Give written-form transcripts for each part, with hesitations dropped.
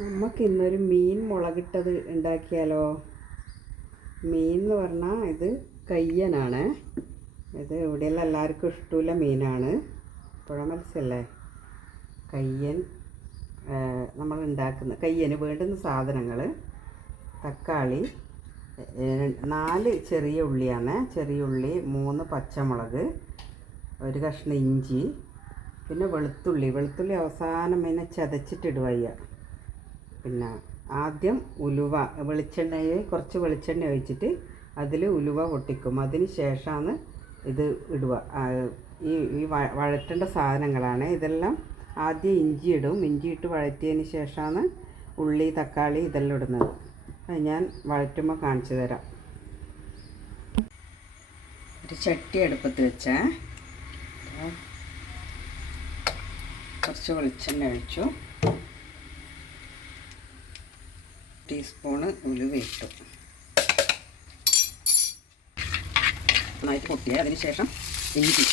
നമുക്ക് ഇന്നൊരു മീൻ മുളകിട്ടത് ഉണ്ടാക്കിയാലോ. മീൻ എന്ന് പറഞ്ഞാൽ ഇത് കയ്യനാണ്. ഇത് ഇവിടെയെല്ലാം എല്ലാവർക്കും ഇഷ്ടമുള്ള മീനാണ്. പുഴ മത്സ്യമല്ലേ കയ്യൻ. നമ്മൾ ഉണ്ടാക്കുന്ന കയ്യന് വേണ്ടുന്ന സാധനങ്ങൾ: തക്കാളി, 4 ചെറിയ ഉള്ളിയാണ്, ചെറിയ ഉള്ളി, 3 പച്ചമുളക്, ഒരു കഷ്ണം ഇഞ്ചി, പിന്നെ വെളുത്തുള്ളി അവസാനം പിന്നെ ചതച്ചിട്ടിടുക. പിന്നെ ആദ്യം ഉലുവ, കുറച്ച് വെളിച്ചെണ്ണ ഒഴിച്ചിട്ട് അതിൽ ഉലുവ പൊട്ടിക്കും. അതിന് ശേഷമാണ് ഇത് ഇടുക. ഈ വഴറ്റേണ്ട സാധനങ്ങളാണ് ഇതെല്ലാം. ആദ്യം ഇഞ്ചി ഇടും. ഇഞ്ചി ഇട്ട് വഴറ്റിയതിന് ശേഷമാണ് ഉള്ളി, തക്കാളി ഇതെല്ലാം ഇടുന്നത്. അത് ഞാൻ വഴറ്റുമ്പോൾ കാണിച്ചു തരാം. ഒരു ചട്ടി അടുപ്പത്ത് വെച്ച് കുറച്ച് വെളിച്ചെണ്ണ ഒഴിച്ചു, ടീസ്പൂണ് ഉലുവ ഇട്ടു, നന്നായിട്ട് പൊട്ടിയ. അതിന് ശേഷം ഇഞ്ചി,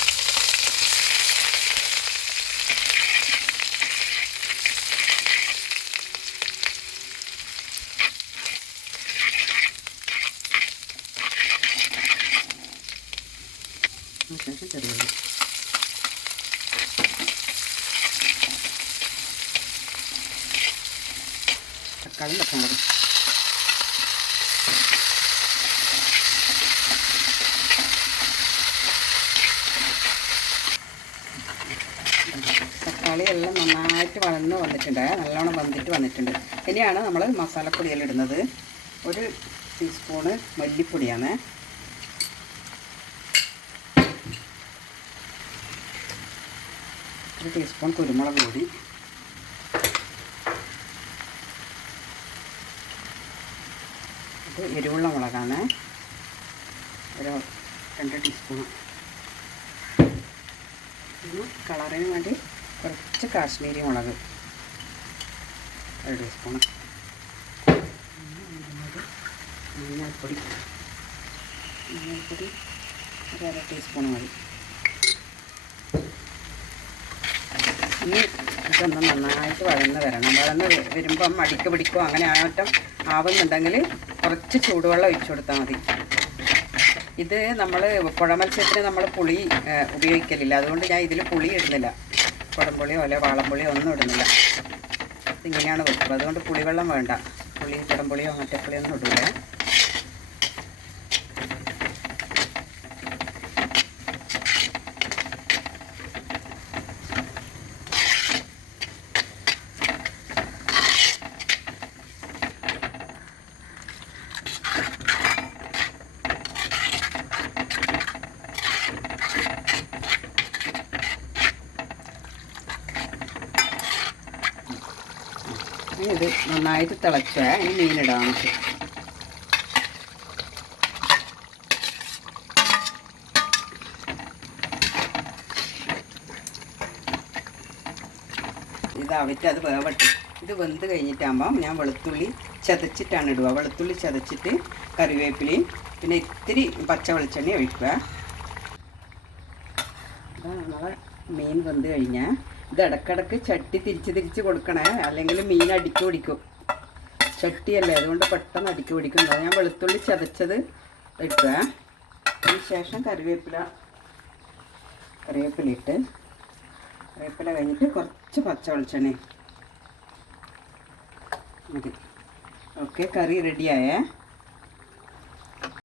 ശേഷം ചെറിയുള്ളി, തക്കാളി, പച്ചമുളക്. തക്കാളി എല്ലാം നന്നായിട്ട് വളർന്ന് വന്നിട്ടുണ്ട്, നല്ലോണം വന്നിട്ടുണ്ട്. ഇനിയാണ് നമ്മൾ മസാലപ്പൊടിയെല്ലാം ഇടുന്നത്. 1 ടീസ്പൂണ് മല്ലിപ്പൊടിയാണ്, 1 ടീസ്പൂൺ കുരുമുളക് പൊടി, ഇത് എരിവുള്ള മുളകാണ്, 2 ടീസ്പൂൺ. കളറിന് വേണ്ടി കുറച്ച് കാശ്മീരി മുളക് 1 ടീസ്പൂൺ. മഞ്ഞൾപ്പൊടി 1 ടീസ്പൂൺ മതി. ഇനി ഇതൊന്ന് നന്നായിട്ട് വഴന്ന് വരുമ്പം അടിക്ക് പിടിക്കുക അങ്ങനെ ആവുന്നുണ്ടെങ്കിൽ കുറച്ച് ചൂടുവെള്ളം ഒഴിച്ചു കൊടുത്താൽ മതി. ഇത് നമ്മൾ പുഴ മത്സ്യത്തിന് നമ്മൾ പുളി ഉപയോഗിക്കലില്ല, അതുകൊണ്ട് ഞാൻ ഇതിൽ പുളി ഇടുന്നില്ല. കുടംപുളിയോ അല്ലെ വാളംപുളിയോ ഒന്നും ഇടുന്നില്ല. ഇതിങ്ങനെയാണ് വെക്കുക. അതുകൊണ്ട് പുളിവെള്ളം വേണ്ട. കുടംപുളിയോ മറ്റപ്പുളിയോ ഒന്നും ഇടില്ല. ഇത് നന്നായിട്ട് തിളച്ച ഇനി മീനിടാം നമുക്ക്. ഇതാവിട്ട് അത് വേവട്ടെ. ഇത് വെന്ത് കഴിഞ്ഞിട്ടാകുമ്പം ഞാൻ വെളുത്തുള്ളി ചതച്ചിട്ടാണ് ഇടുക. വെളുത്തുള്ളി ചതച്ചിട്ട് കറിവേപ്പിലയും പിന്നെ ഇത്തിരി പച്ച വെളിച്ചെണ്ണ ഒഴിക്കുക. അതാണ് നമ്മളെ മീൻ വെന്ത് കഴിഞ്ഞാൽ ഇത് ഇടയ്ക്കിടയ്ക്ക് ചട്ടി തിരിച്ച് കൊടുക്കണേ, അല്ലെങ്കിൽ മീൻ അടിക്ക് പിടിക്കും. ചട്ടിയല്ലേ, അതുകൊണ്ട് പെട്ടെന്ന് അടിക്ക് പിടിക്കും. ഞാൻ വെളുത്തുള്ളി ചതച്ചത് ഇട്ടുക. അതിന് ശേഷം കറിവേപ്പില ഇട്ട് കറിവേപ്പില കഴിഞ്ഞിട്ട് കുറച്ച് പച്ച വെളിച്ചെണ്ണ മതി. ഓക്കെ, കറി റെഡിയായേ.